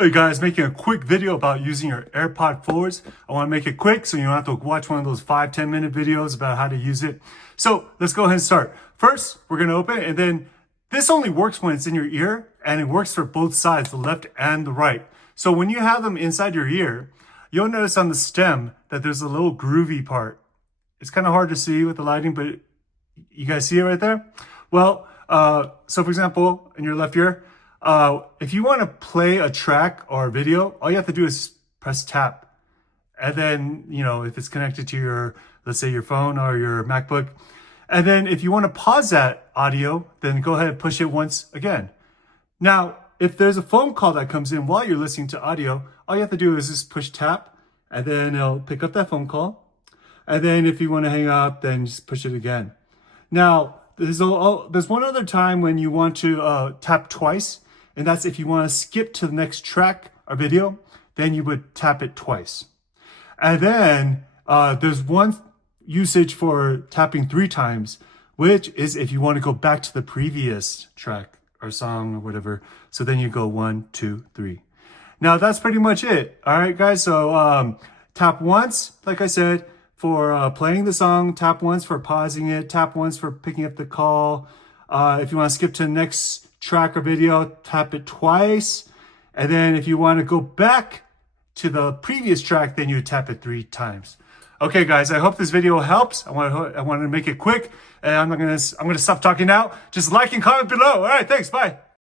Hey guys, making a quick video about using your AirPod 4s. I want to make it quick so you don't have to watch one of those 5-10 minute videos about how to use it. So let's go ahead and start. First, we're going to open it, and then this only works when it's in your ear, and it works for both sides, the left and the right. So when you have them inside your ear, you'll notice on the stem that there's a little groovy part. It's kind of hard to see with the lighting, but you guys see it right there? Well, so for example, in your left ear, if you want to play a track or a video, all you have to do is press tap. And then, if it's connected to your, let's say your phone or your MacBook. And then if you want to pause that audio, then go ahead and push it once again. Now, if there's a phone call that comes in while you're listening to audio, all you have to do is just push tap, and then it'll pick up that phone call. And then if you want to hang up, then just push it again. Now, there's one other time when you want to tap twice. And that's if you want to skip to the next track or video, then you would tap it twice. And then there's one usage for tapping 3 times, which is if you want to go back to the previous track or song or whatever. So then you go 1, 2, 3. Now that's pretty much it. All right, guys. So tap once, like I said, for playing the song, tap once for pausing it, tap once for picking up the call. If you want to skip to the next track or video, tap it twice. And then if you want to go back to the previous track, then you tap it 3 times. Okay, guys, I hope this video helps. I want to make it quick, and I'm gonna stop talking now. Just like and comment below. All right, thanks. Bye.